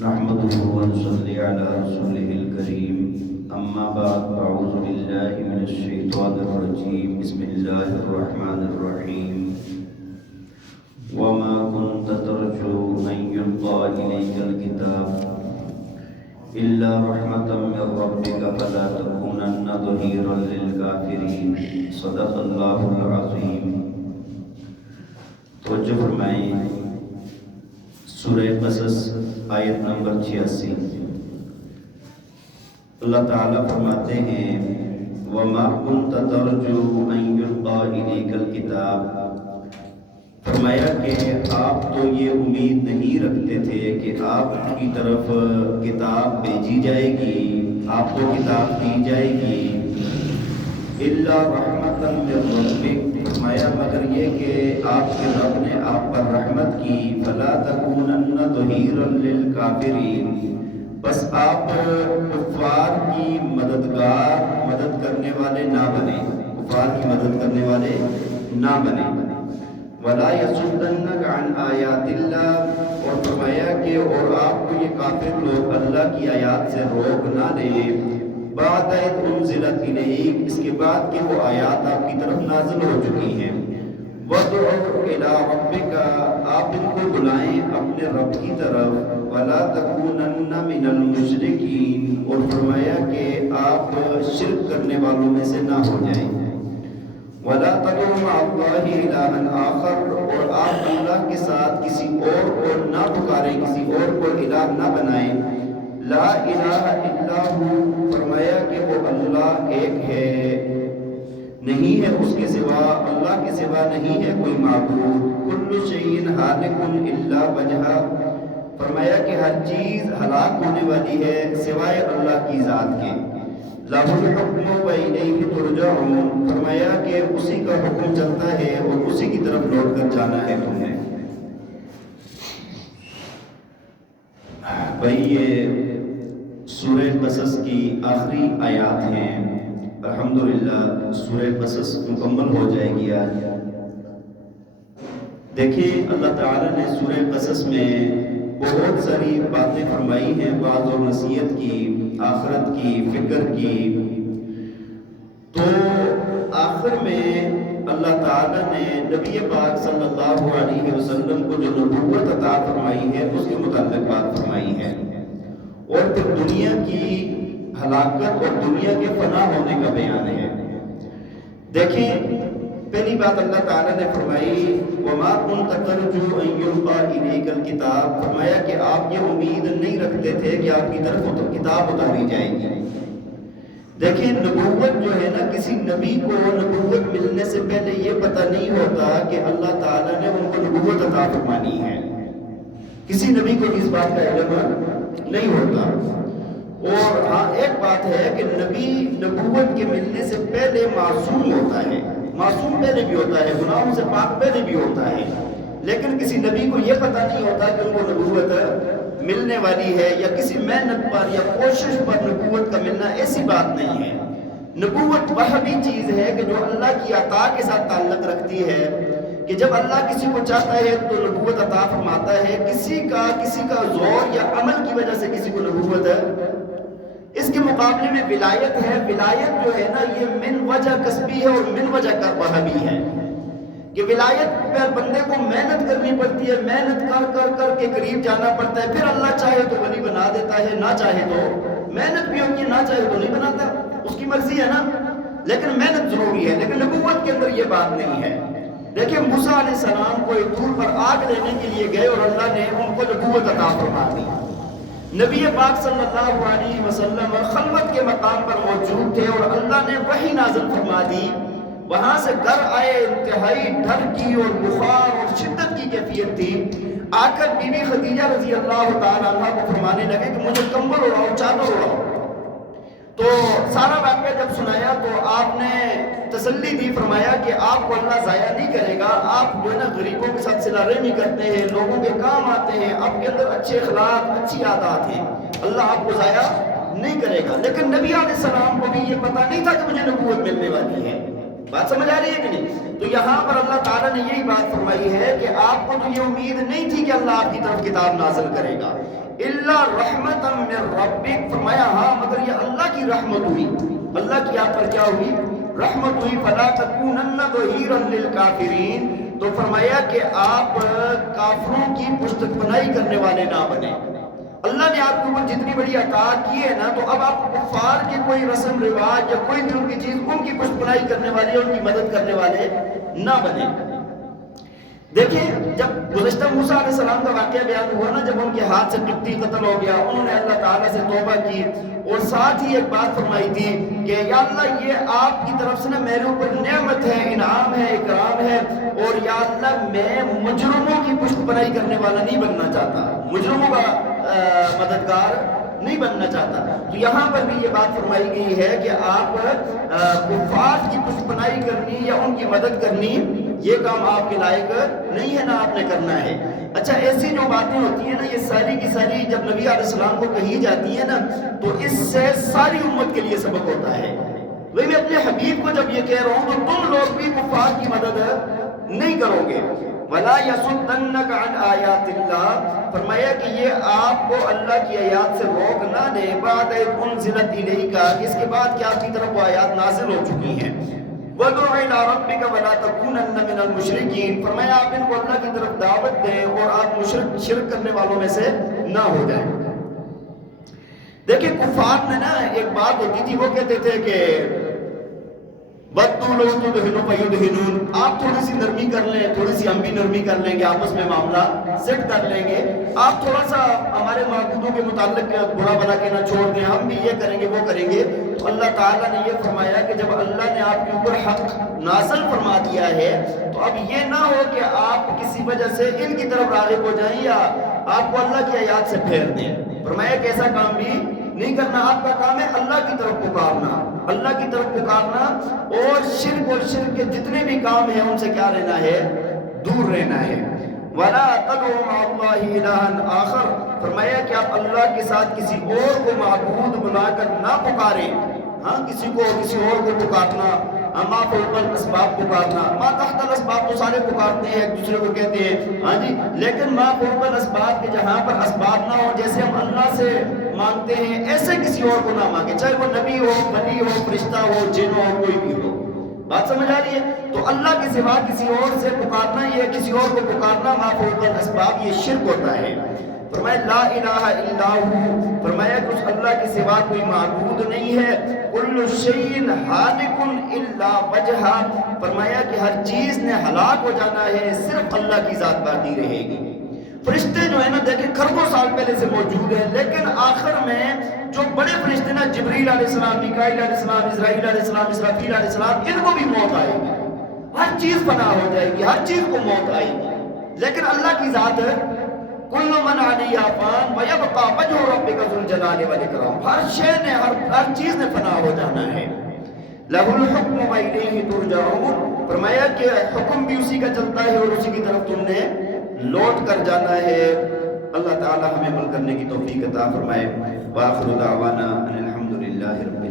نحمده ونصلي على رسوله الكريم أما بعد أعوذ بالله من الشيطان الرجيم بسم الله الرحمن الرحيم وما كنت ترجو أن يلقى إليك الكتاب إلا رحمة من ربك فلا تكونن ظهيرا للكافرين صدق الله العظيم. توجہ فرمائیں سورہ قصص آیت نمبر 86. اللہ تعالیٰ فرماتے ہیں وَمَا كُنْتَ تَرْجُو أَن يُلْقَى إِلَيْكَ الْكِتَابُ. فرمایا کہ آپ تو یہ امید نہیں رکھتے تھے کہ آپ کی طرف کتاب بھیجی جائے گی، آپ کو کتاب دی جائے گی. إِلَّا رَحْمَةً مِّن رَّبِّكَ. فرمایا مگر یہ کہ آپ کے رب نے آپ پر رحمت کی. فَلَا تَكُونَنَّ ظَهِيرًا لِلْكَافِرِينَ. بس آپ کفار کی مدد کرنے والے نہ بنیں، کفار کی مدد کرنے والے نہ بنیں. وَلَا يَصُدَّنَّكَ عَنْ آيَاتِ اللَّهِ. اور فرمایا کہ اور آپ کو یہ کافر لوگ اللہ کی آیات سے روک نہ لیں. بعد اذ انزلت الیک. اس کے بعد کہ وہ آیات آپ کی طرف نازل ہو چکی ہیں. وَادْعُ إِلَىٰ رَبِّكَ. آپ ان کو بلائیں اپنے رب کی طرف. وَلَا تَكُونَنَّ مِنَ الْمُشْرِكِينَ. اور فرمایا کہ آپ شرک کرنے والوں میں سے نہ ہو جائیں. وَلَا تَدْعُ مَعَ اللَّهِ إِلَٰهًا آخَرَ. اور آپ اللہ کے ساتھ کسی اور کو نہ پکاریں، کسی اور کو الہ نہ بنائیں. لا الہ الا ہو. فرمایا کہ وہ اللہ ایک ہے، نہیں ہے اس کے سوا، اللہ کے سوا نہیں ہے کوئی معبود. کل شیء ہالک الا وجہہ. فرمایا کہ ہر چیز ہلاک ہونے والی ہے سوائے اللہ کی ذات کے. لہ الحکم والیہ ترجعون. فرمایا کہ اسی کا حکم چلتا ہے اور اسی کی طرف لوٹ کر جانا ہے تمہیں. بھائی یہ سورہ قصص کی آخری آیات ہیں. الحمدللہ سورہ قصص مکمل ہو جائے گی آج. دیکھیں اللہ تعالیٰ نے سورہ قصص میں بہت ساری باتیں فرمائی ہیں، بعض اور نصیحت کی، آخرت کی، فکر کی. تو آخر میں اللہ تعالیٰ نے نبی پاک صلی اللہ علیہ وسلم کو جو نبوت عطا فرمائی ہے اس کے متعلق بات فرمائی ہے، اور پھر دنیا کی ہلاکت اور دنیا کے فنا ہونے کا بیان ہے. دیکھیں پہلی بات اللہ تعالیٰ نے فرمائی وَمَا كُنْتَ تَرْجُو أَن يُلْقَى إِلَيْكَ الْكِتَابُ. فرمایا کہ آپ یہ امید نہیں رکھتے تھے کہ آپ کی طرف کتاب اتاری جائے گی. دیکھیں نبوت جو ہے نا، کسی نبی کو نبوت ملنے سے پہلے یہ پتہ نہیں ہوتا کہ اللہ تعالیٰ نے ان کو نبوت عطا فرمانی ہے. کسی نبی کو اس بات کا علم نہیں ہوتا. اور ہاں ایک بات ہے کہ نبی نبوت کے ملنے سے پہلے معصوم ہوتا ہے، معصوم پہلے بھی ہوتا ہے، گناہوں سے پاک پہلے بھی ہوتا ہے. لیکن کسی نبی کو یہ پتہ نہیں ہوتا کہ ان کو نبوت ملنے والی ہے، یا کسی محنت پر یا کوشش پر نبوت کا ملنا ایسی بات نہیں ہے. نبوت وہ بھی چیز ہے کہ جو اللہ کی عطا کے ساتھ تعلق رکھتی ہے، کہ جب اللہ کسی کو چاہتا ہے تو نبوت عطا فرماتا ہے. کسی کا زور یا عمل کی وجہ سے کسی کو نبوت ہے. اس کے مقابلے میں ولایت ہے. ولایت جو ہے نا یہ من وجہ کسبی ہے اور من وجہ کربہبی ہے، کہ ولایت پر بندے کو محنت کرنی پڑتی ہے، محنت کر کے قریب جانا پڑتا ہے. پھر اللہ چاہے تو ولی بنا دیتا ہے، نہ چاہے تو محنت بھی ہوتی ہے، نہ چاہے تو نہیں بناتا، اس کی مرضی ہے نا. لیکن محنت ضروری ہے. لیکن نبوت کے اندر یہ بات نہیں ہے. دیکھیں موسیٰ علیہ السلام کو ایک طور پر آگ لینے کے لیے گئے اور اللہ نے ان کو نبوت عطا فرما دی. نبی پاک صلی اللہ علیہ وسلم خلوت کے مقام پر موجود تھے اور اللہ نے وحی نازل فرما دی. وہاں سے گھر آئے، انتہائی ڈر کی اور بخار اور شدت کی کیفیت تھی. آ کر بی بی خدیجہ رضی اللہ تعالیٰ عنہ کو فرمانے لگے کہ مجھے کمبل اڑاؤ، چادر اڑاؤ. تو سارا واقعہ جب سنایا تو آپ نے تسلی دی. فرمایا کہ آپ کو اللہ ضائع نہیں کرے گا. آپ جو ہے نا غریبوں کے ساتھ صلہ رحمی کرتے ہیں، لوگوں کے کام آتے ہیں، آپ کے اندر اچھے اخلاق، اچھی عادات ہیں، اللہ آپ کو ضائع نہیں کرے گا. لیکن نبی علیہ السلام کو بھی یہ پتہ نہیں تھا کہ مجھے نبوت ملنے والی ہے. بات سمجھ آ رہی ہے کہ نہیں؟ تو یہاں پر اللہ تعالیٰ نے یہی بات فرمائی ہے کہ آپ کو تو یہ امید نہیں تھی کہ اللہ آپ کی طرف کتاب نازل کرے گا، الا رحمتا من ربک، فرمایا ہاں مگر یہ اللہ کی رحمت ہوئی، اللہ کی آپ پر کیا ہوئی؟ رحمت ہوئی. فلا تکونن ظہیرا للکافرین، تو فرمایا کہ آپ کافروں کی پشت پناہی کرنے والے نہ بنے. اللہ نے آپ کے اوپر جتنی بڑی عطا کی ہے نا، تو اب آپ کفار کے کوئی رسم رواج یا کوئی بھی ان کی چیز ان کی پشت پناہی کرنے والے، ان کی مدد کرنے والے نہ بنے. دیکھیں جب گزشتہ موسیٰ علیہ السلام کا واقعہ بیان ہوا نا، جب ان کے ہاتھ سے قبطی قتل ہو گیا، انہوں نے اللہ تعالیٰ سے توبہ کی اور ساتھ ہی ایک بات فرمائی تھی کہ یا اللہ یہ آپ کی طرف سے نا میرے اوپر نعمت ہے، انعام ہے، اکرام ہے، اور یا اللہ میں مجرموں کی پشت پناہی کرنے والا نہیں بننا چاہتا، مجرموں کا مددگار نہیں بننا چاہتا. تو یہاں پر بھی یہ بات فرمائی گئی ہے کہ آپ کفار کی پشت پناہی کرنی یا ان کی مدد کرنی یہ کام آپ کے لائق نہیں ہے، نہ آپ نے کرنا ہے. اچھا ایسی جو باتیں ہوتی ہیں نا، یہ ساری کی ساری جب نبی علیہ السلام کو کہی جاتی ہیں نا، تو اس سے ساری امت کے لیے سبق ہوتا ہے. وہی میں اپنے حبیب کو جب یہ کہہ رہا ہوں تو تم لوگ بھی کفار کی مدد نہیں کرو گے. وَلَا يَصُدَّنَّكَ عَنْ آيَاتِ اللَّهِ، فرمایا کہ یہ آپ کو اللہ کی آیات سے روک نہ دے، بَعْدَ إِذْ أُنزِلَتْ إِلَيْكَ، اس کے بعد کہ آپ کی طرف وہ آیات نازل ہو چکی ہیں. وَدُعُ إِلَىٰ رَبِّكَ وَلَا تَكُونَنَّ مِنَ الْمُشْرِكِينَ، فرمایا آپ ان کو اللہ کی طرف دعوت دیں اور آپ شرک کرنے والوں میں سے نہ ہو جائیں. دیکھیں کفار میں نا ایک بات ہوتی تھی، وہ کہتے تھے کہ وَدُّوا لَوْ تُدْهِنُ فَيُدْهِنُونَ، آپ تھوڑی سی نرمی کر لیں، تھوڑی سی ہم بھی نرمی کر لیں گے، آپس میں معاملہ سیٹ کر لیں گے، آپ تھوڑا سا ہمارے معبودوں کے متعلق برا بلا کے نہ چھوڑ دیں، ہم بھی یہ کریں گے وہ کریں گے. تو اللہ تعالیٰ نے یہ فرمایا کہ جب اللہ نے آپ کے اوپر حق نازل فرما دیا ہے تو اب یہ نہ ہو کہ آپ کسی وجہ سے ان کی طرف راغب ہو جائیں یا آپ کو اللہ کی آیات سے پھیر دیں. فرمایا کہ ایسا کام بھی نہیں کرنا، آپ کا کام ہے اللہ کی طرف پکارنا، اللہ کی طرف پکارنا، اور شرک کے جتنے بھی کام ہیں ان سے کیا رہنا ہے؟ دور رہنا ہے. وَلَا تَدْعُوا مَعَ اللَّهِ إِلَٰهًا آخَرَ، فرمایا کہ آپ اللہ کے ساتھ کسی اور کو معبود بنا کر نہ پکاریں. ہاں کسی اور کو پکارنا، ما فوق الاسباب پکارنا، ما تحت الاسباب تو سارے پکارتے ہیں، ایک دوسرے کو کہتے ہیں، ہاں جی، لیکن ما فوق الاسباب کے جہاں پر اسباب نہ ہو، جیسے ہم اللہ سے مانگتے ہیں ایسے کسی اور کو نہ مانگے، چاہے وہ نبی ہو، ولی ہو، فرشتہ ہو، جن ہو، کوئی بھی ہو. بات سمجھ آ رہی ہے؟ تو اللہ کے سوا کسی اور سے پکارنا، یہ کسی اور کو پکارنا ما فوق الاسباب، یہ شرک ہوتا ہے. فرمایا لا الہ الا ہو، فرمایا کہ اس اللہ کے سوا کوئی معبود نہیں ہے. کل شیء ہالک الا وجہہ، فرمایا کہ ہر چیز نے ہلاک ہو جانا ہے، صرف اللہ کی ذات باقی رہے گی. فرشتے جو ہے نا دیکھیں کھربوں سال پہلے سے موجود ہیں، لیکن آخر میں جو بڑے فرشتے نا جبریل علیہ السلام، میکائیل علیہ السلام، اسرائیل علیہ السلام، اسرافیل علیہ السلام، ان کو بھی موت آئے گی، ہر چیز فنا ہو جائے گی، ہر چیز کو موت آئے گی. لیکن اللہ کی ذات ہے کل من علیہا فان ویبقى وجہ ربک ذو الجلال والاکرام، ہر شے نے ہر چیز نے فنا ہو جانا ہے. لہ الحکم والیہ ترجعون، فرمایا کہ حکم بھی اسی کا چلتا ہے اور اسی کی طرف تم نے لوٹ کر جانا ہے. اللہ تعالی ہمیں عمل کرنے کی توفیق عطا فرمائے. وآخر دعوانا ان الحمد للہ رب